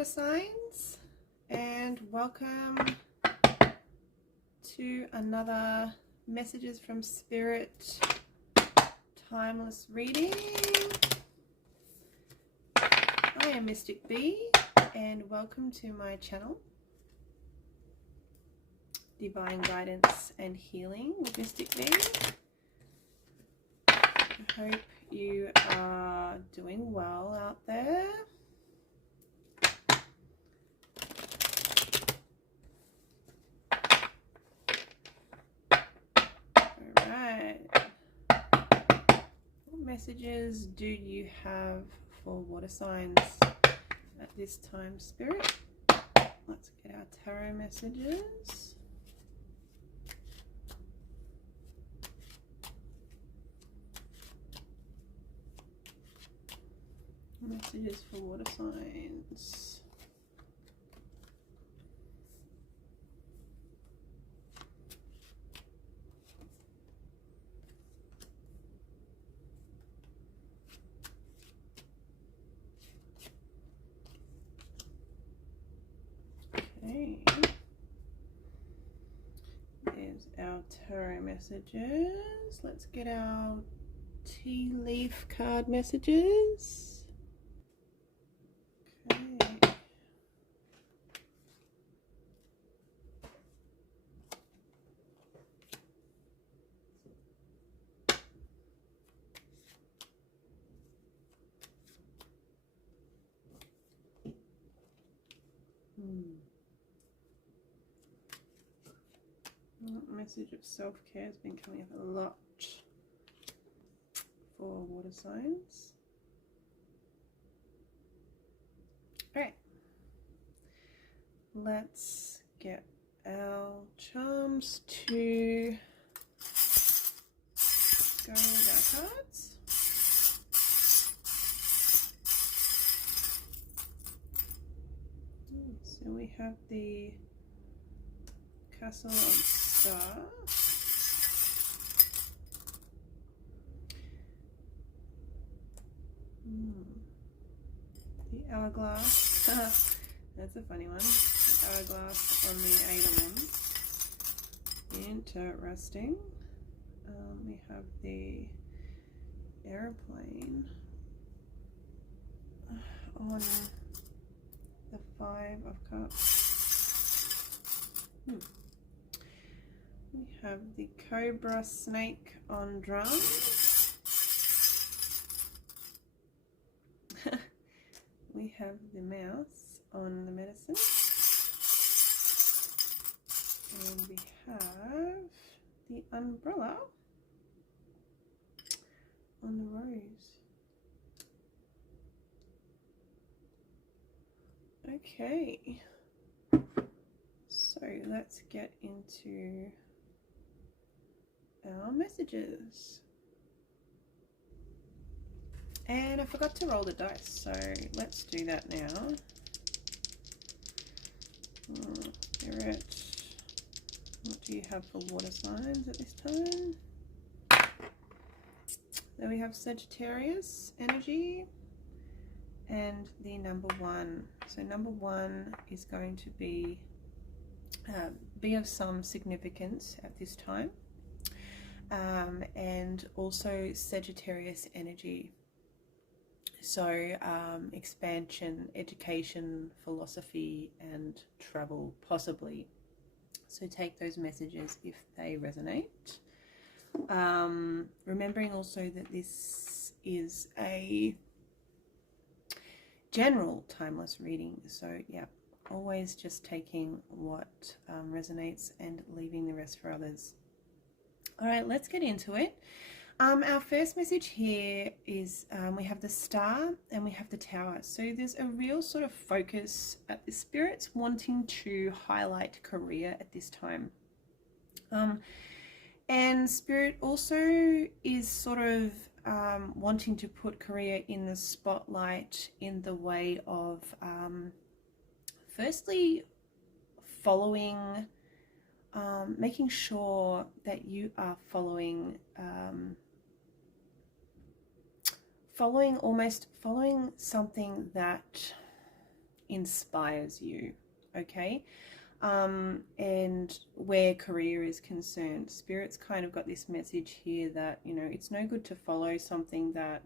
water signs, and welcome to another Messages from Spirit timeless reading. I am Mystic B, and welcome to my channel, Divine Guidance and Healing with Mystic B. I hope you are doing well out there. What messages do you have for water signs at this time, Spirit? Let's get our tarot messages. Messages for water signs. Okay, there's our tarot messages. Let's get our tea leaf card messages. Okay. Message of self-care has been coming up a lot for water signs. Alright, let's get our charms to go with our cards. So we have the Castle of Star. The hourglass. That's a funny one. The hourglass on the Eight of Wands. Interesting. We have the airplane on the Five of Cups. We have the cobra snake on drum. We have the mouse on the medicine. And we have the umbrella on the rose. Okay. So let's get into our messages. And I forgot to roll the dice, so let's do that now. Spirit, what do you have for water signs at this time? Then we have Sagittarius energy and the number 1. So number 1 is going to be of some significance at this time, and also Sagittarius energy. So expansion, education, philosophy, and travel, possibly. So take those messages if they resonate. Remembering also that this is a general timeless reading. So yeah, always just taking what resonates and leaving the rest for others. All right, let's get into it. Our first message here is we have the star and we have the tower. So there's a real sort of focus at the spirits wanting to highlight career at this time. And spirit also is sort of wanting to put career in the spotlight in the way of firstly following, making sure that you are following following something that inspires you, okay? And where career is concerned, Spirit's kind of got this message here that, you know, it's no good to follow something that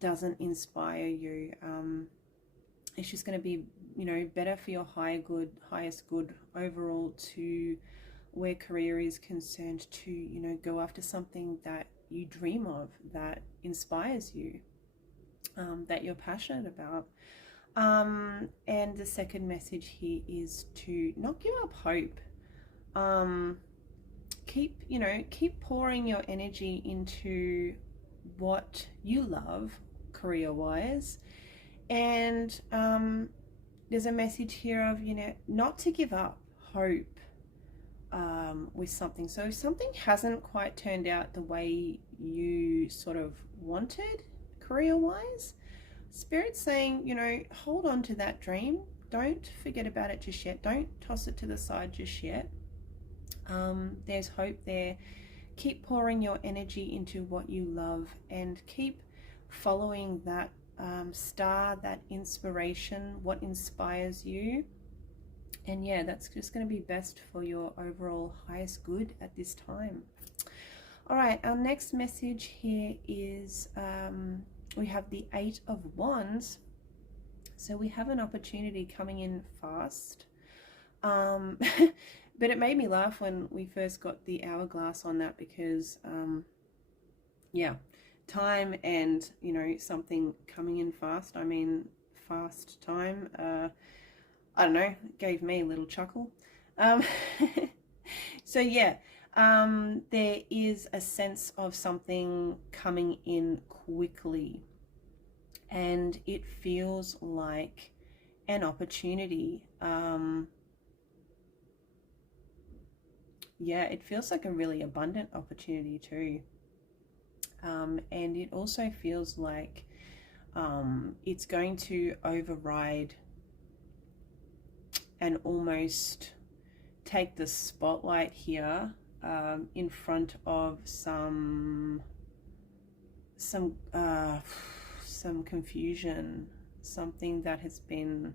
doesn't inspire you. It's just going to be, you know, better for your highest good overall to, where career is concerned, to, you know, go after something that you dream of, that inspires you, that you're passionate about. And the second message here is to not give up hope. Keep pouring your energy into what you love career-wise. And there's a message here of, you know, not to give up hope with something. So if something hasn't quite turned out the way you sort of wanted career-wise, Spirit's saying, you know, hold on to that dream. Don't forget about it just yet. Don't toss it to the side just yet. There's hope there. Keep pouring your energy into what you love and keep following that star, that inspiration, what inspires you. And yeah, that's just going to be best for your overall highest good at this time. All right, our next message here is we have the 8 of Wands. So we have an opportunity coming in fast. But it made me laugh when we first got the hourglass on that, because yeah, time and, you know, something coming in fast. I mean, fast time. I don't know, gave me a little chuckle. So yeah, there is a sense of something coming in quickly, and it feels like an opportunity. Yeah, it feels like a really abundant opportunity too. And it also feels like it's going to override and almost take the spotlight here in front of some confusion, something that has been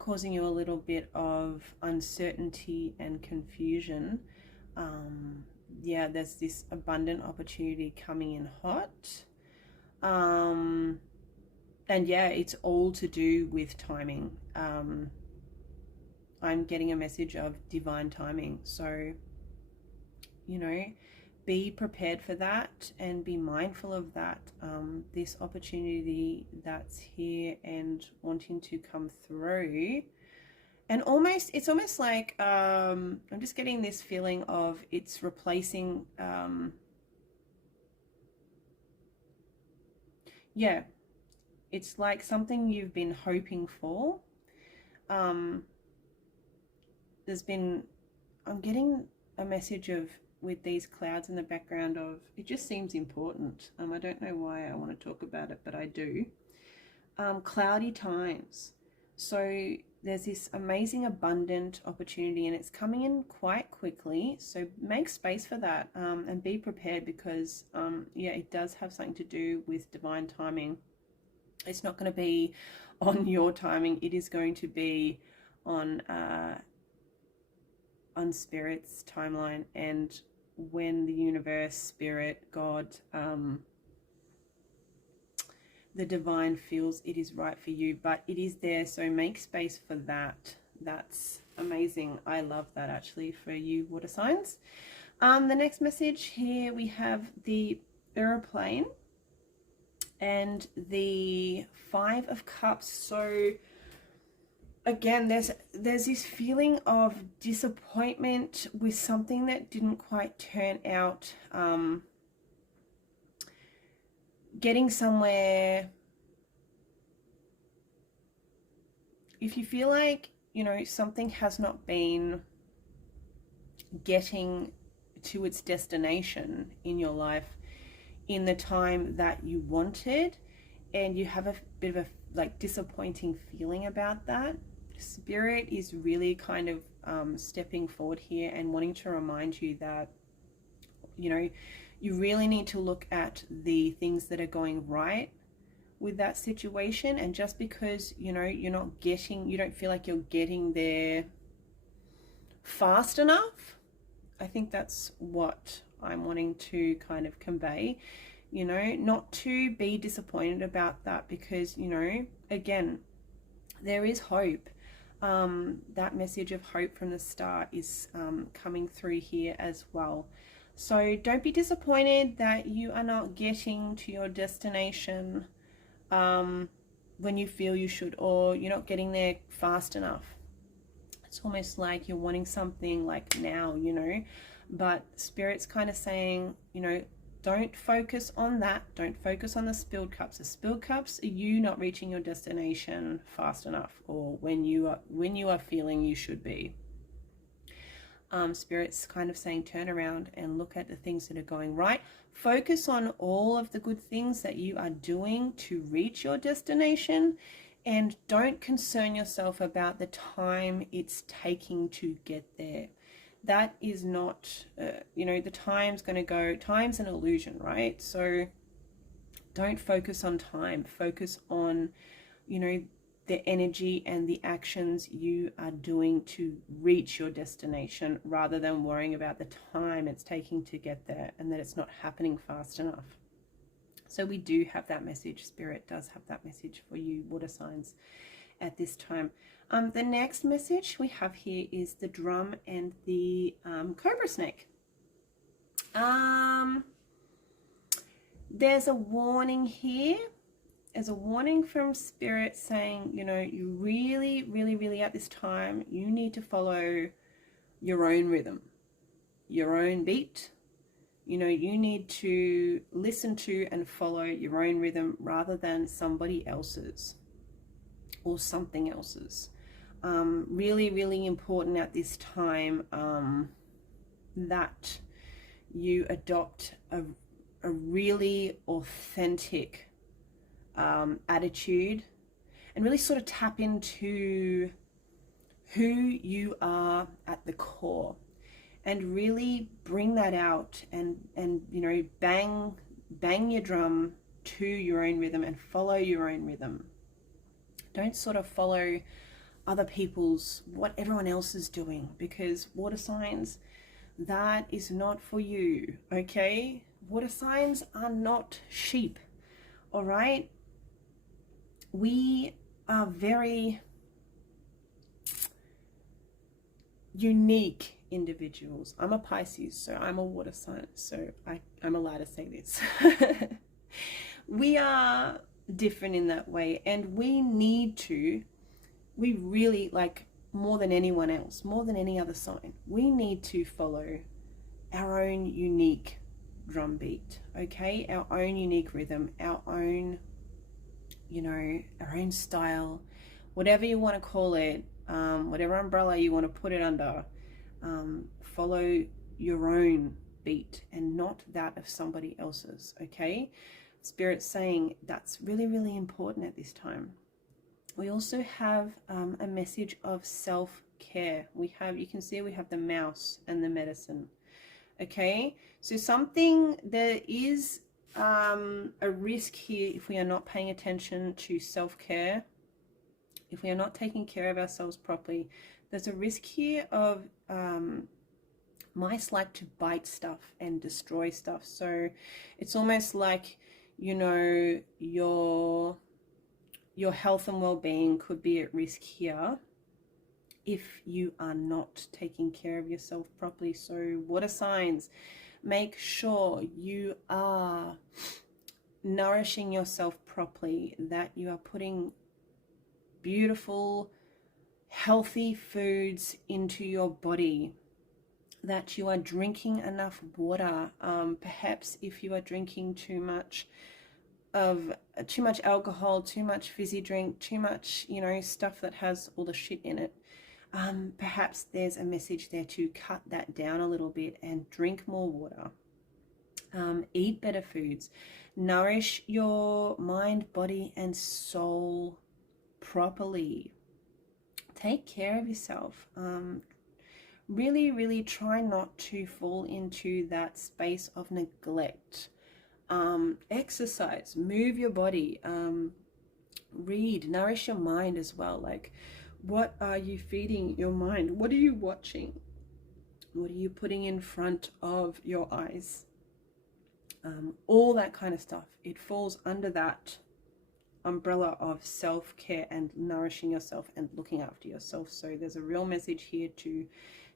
causing you a little bit of uncertainty and confusion. Yeah, there's this abundant opportunity coming in hot. And yeah, it's all to do with timing. I'm getting a message of divine timing. So, you know, be prepared for that and be mindful of that. This opportunity that's here and wanting to come through. And it's almost like, I'm just getting this feeling of it's replacing, yeah, it's like something you've been hoping for. I'm getting a message of, with these clouds in the background, of it just seems important. I don't know why I want to talk about it, but I do. Cloudy times. So there's this amazing abundant opportunity and it's coming in quite quickly. So make space for that, and be prepared, because yeah, it does have something to do with divine timing. It's not going to be on your timing. It is going to be on Spirit's timeline, and when the universe, Spirit, God, the divine feels it is right for you. But it is there, so make space for that. That's amazing. I love that, actually, for you water signs. The next message here, we have the aeroplane and the 5 of Cups. So again, there's this feeling of disappointment with something that didn't quite turn out. Getting somewhere. If you feel like, you know, something has not been getting to its destination in your life in the time that you wanted, and you have a bit of a like disappointing feeling about that, Spirit is really kind of stepping forward here and wanting to remind you that, you know, you really need to look at the things that are going right with that situation. And just because, you know, you don't feel like you're getting there fast enough, I think that's what I'm wanting to kind of convey. You know, not to be disappointed about that, because, you know, again, there is hope. That message of hope from the start is coming through here as well. So don't be disappointed that you are not getting to your destination when you feel you should, or you're not getting there fast enough. It's almost like you're wanting something like now, you know, but Spirit's kind of saying, you know, don't focus on that. Don't focus on the spilled cups. The spilled cups are you not reaching your destination fast enough, or when you are feeling you should be. Spirit's kind of saying turn around and look at the things that are going right. Focus on all of the good things that you are doing to reach your destination, and don't concern yourself about the time it's taking to get there. That is not, you know, the time's going to go. Time's an illusion, right? So don't focus on time. Focus on, you know, the energy and the actions you are doing to reach your destination, rather than worrying about the time it's taking to get there and that it's not happening fast enough. So we do have that message. Spirit does have that message for you, water signs, at this time. The next message we have here is the drum and the cobra snake. There's a warning here. There's a warning from Spirit saying, you know, you really at this time, you need to follow your own rhythm, your own beat. You know, you need to listen to and follow your own rhythm rather than somebody else's or something else's. Really important at this time that you adopt a really authentic attitude, and really sort of tap into who you are at the core, and really bring that out, and you know, bang your drum to your own rhythm and follow your own rhythm. Don't sort of follow other people's, what everyone else is doing, because water signs, that is not for you, okay? Water signs are not sheep, all right? We are very unique individuals. I'm a Pisces, so I'm a water sign, so I'm allowed to say this. We are different in that way, and we really, like, more than anyone else, more than any other sign, we need to follow our own unique drum beat, okay? Our own unique rhythm, our own, you know, our own style, whatever you want to call it, whatever umbrella you want to put it under. Follow your own beat and not that of somebody else's, okay? Spirit's saying that's really important at this time. We also have a message of self-care. You can see we have the mouse and the medicine, okay? So there is a risk here if we are not paying attention to self-care, if we are not taking care of ourselves properly. There's a risk here of mice like to bite stuff and destroy stuff. So it's almost like, you know, your health and well-being could be at risk here if you are not taking care of yourself properly. So water signs, make sure you are nourishing yourself properly, that you are putting beautiful, healthy foods into your body, that you are drinking enough water. Perhaps if you are drinking too much alcohol, too much fizzy drink, too much, you know, stuff that has all the shit in it, perhaps there's a message there to cut that down a little bit and drink more water. Eat better foods, nourish your mind, body and soul properly. Take care of yourself. Really try not to fall into that space of neglect. exercise, move your body, read, nourish your mind as well. Like, what are you feeding your mind? What are you watching? What are you putting in front of your eyes? All that kind of stuff. It falls under that umbrella of self-care and nourishing yourself and looking after yourself. So there's a real message here to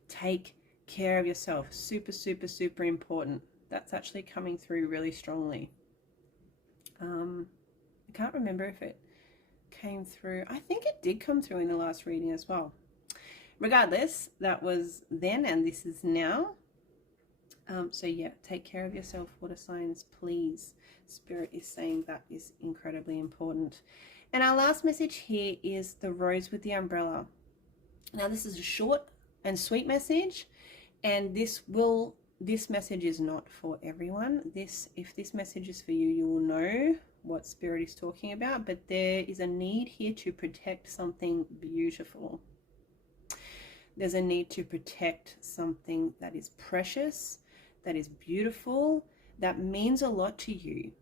take care of yourself. Super, super, super important. That's actually coming through really strongly. I can't remember if it came through. I think it did come through in the last reading as well. Regardless, that was then and this is now. So yeah, take care of yourself, water signs, please. Spirit is saying that is incredibly important. And our last message here is the rose with the umbrella. Now this is a short and sweet message, and this message is not for everyone. If this message is for you, you will know what Spirit is talking about, but there is a need here to protect something beautiful. There's a need to protect something that is precious, that is beautiful, that means a lot to you,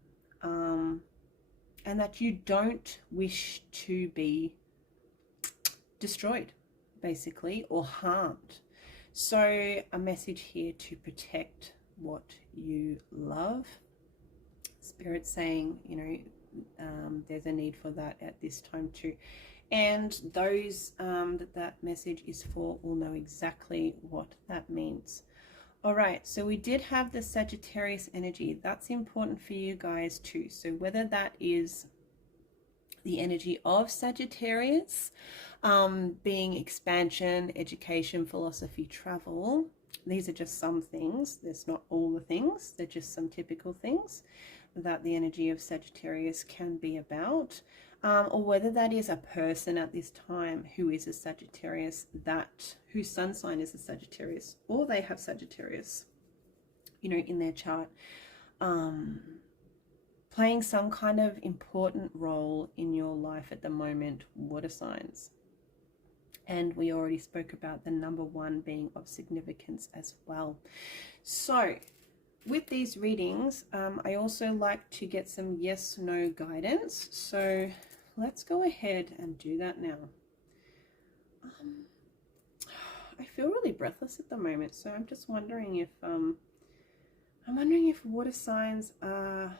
and that you don't wish to be destroyed, basically, or harmed. So a message here to protect what you love. Spirit saying, you know, there's a need for that at this time too. And those that message is for will know exactly what that means. All right, so we did have the Sagittarius energy. That's important for you guys too. So whether that is the energy of Sagittarius, being expansion, education, philosophy, travel, these are just some things. There's not all the things. They're just some typical things that the energy of Sagittarius can be about. Or whether that is a person at this time who is a Sagittarius, whose sun sign is a Sagittarius, or they have Sagittarius, you know, in their chart, playing some kind of important role in your life at the moment, water signs. And we already spoke about the number 1 being of significance as well. So with these readings, I also like to get some yes/no guidance. So let's go ahead and do that now. I feel really breathless at the moment, so I'm just wondering if water signs are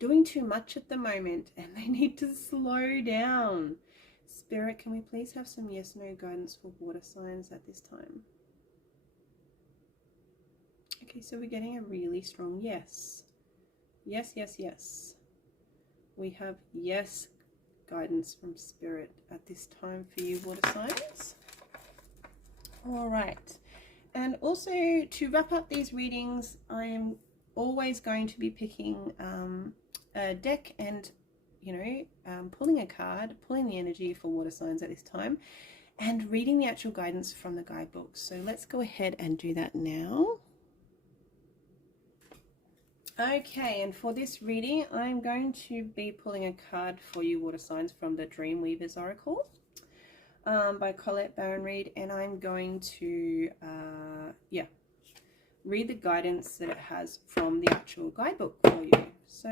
doing too much at the moment and they need to slow down. Spirit, can we please have some yes/no guidance for water signs at this time? Okay, so we're getting a really strong yes. Yes, yes, yes. We have yes guidance from Spirit at this time for you, water signs. All right. And also to wrap up these readings, I am always going to be picking a deck and, you know, pulling a card, pulling the energy for water signs at this time, and reading the actual guidance from the guidebooks. So let's go ahead and do that now. Okay, and for this reading, I'm going to be pulling a card for you, water signs, from the Dreamweaver's Oracle by Colette Baron Reid, and I'm going to, read the guidance that it has from the actual guidebook for you. So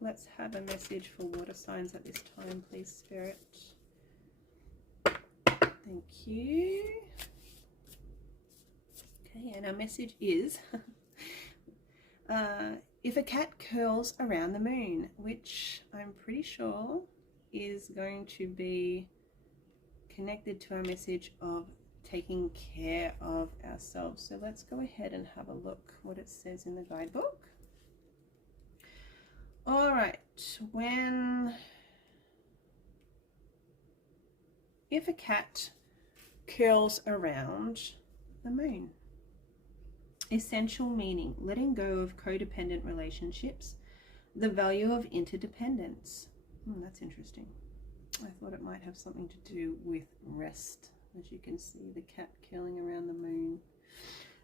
let's have a message for water signs at this time, please, Spirit. Thank you. Okay, and our message is... if a cat curls around the moon, which I'm pretty sure is going to be connected to our message of taking care of ourselves. So let's go ahead and have a look what it says in the guidebook. All right, if a cat curls around the moon. Essential meaning: letting go of codependent relationships, the value of interdependence. That's interesting. I thought it might have something to do with rest. As you can see, the cat curling around the moon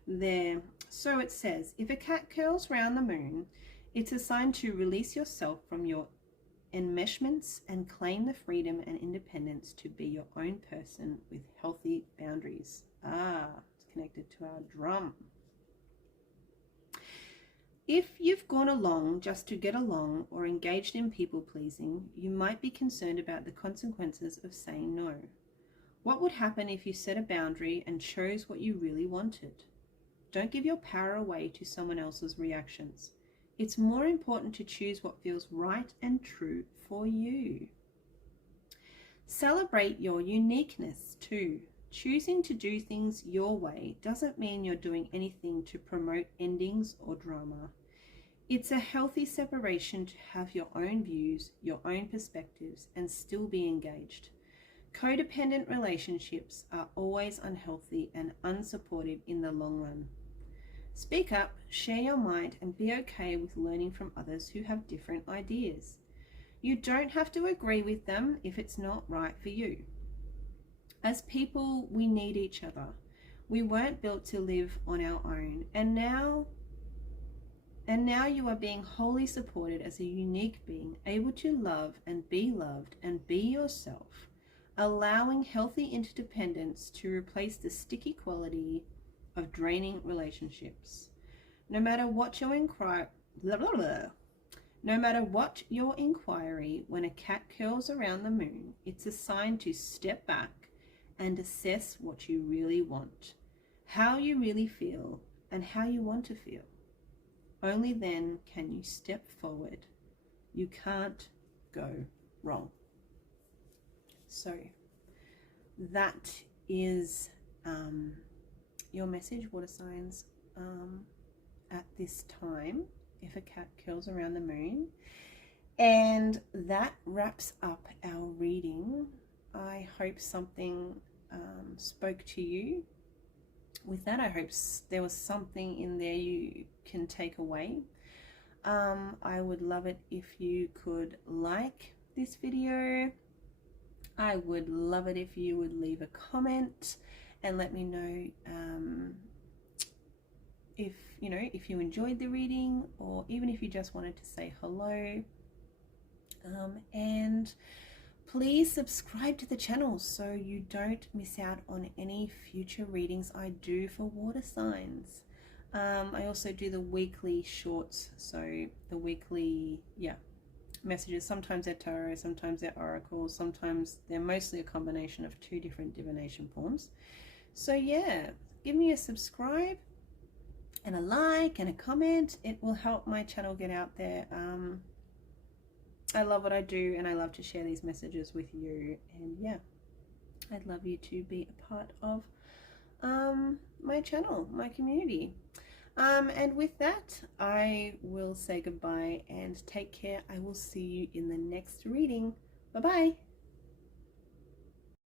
there. So it says, if a cat curls around the moon, it's a sign to release yourself from your enmeshments and claim the freedom and independence to be your own person with healthy boundaries. It's connected to our drum. If you've gone along just to get along or engaged in people pleasing, you might be concerned about the consequences of saying no. What would happen if you set a boundary and chose what you really wanted? Don't give your power away to someone else's reactions. It's more important to choose what feels right and true for you. Celebrate your uniqueness too. Choosing to do things your way doesn't mean you're doing anything to promote endings or drama. It's a healthy separation to have your own views, your own perspectives, and still be engaged. Codependent relationships are always unhealthy and unsupportive in the long run. Speak up, share your mind, and be okay with learning from others who have different ideas. You don't have to agree with them if it's not right for you. As people, we need each other. We weren't built to live on our own, and now you are being wholly supported as a unique being, able to love and be loved and be yourself, allowing healthy interdependence to replace the sticky quality of draining relationships. No matter what your inquiry, when a cat curls around the moon, it's a sign to step back and assess what you really want, how you really feel, and how you want to feel. Only then can you step forward. You can't go wrong. So that is your message, water signs, at this time, if a cat curls around the moon. And that wraps up our reading. I hope something spoke to you. With that, I hope there was something in there you can take away. I would love it if you could like this video. I would love it if you would leave a comment and let me know if you enjoyed the reading, or even if you just wanted to say hello. And please subscribe to the channel so you don't miss out on any future readings I do for water signs. I also do the weekly shorts, so the weekly messages. Sometimes they're tarot, sometimes they're oracles, sometimes they're mostly a combination of 2 different divination forms. So yeah, give me a subscribe and a like and a comment. It will help my channel get out there. I love what I do, and I love to share these messages with you, and yeah, I'd love you to be a part of my channel, my community. And with that, I will say goodbye and take care. I will see you in the next reading. Bye bye.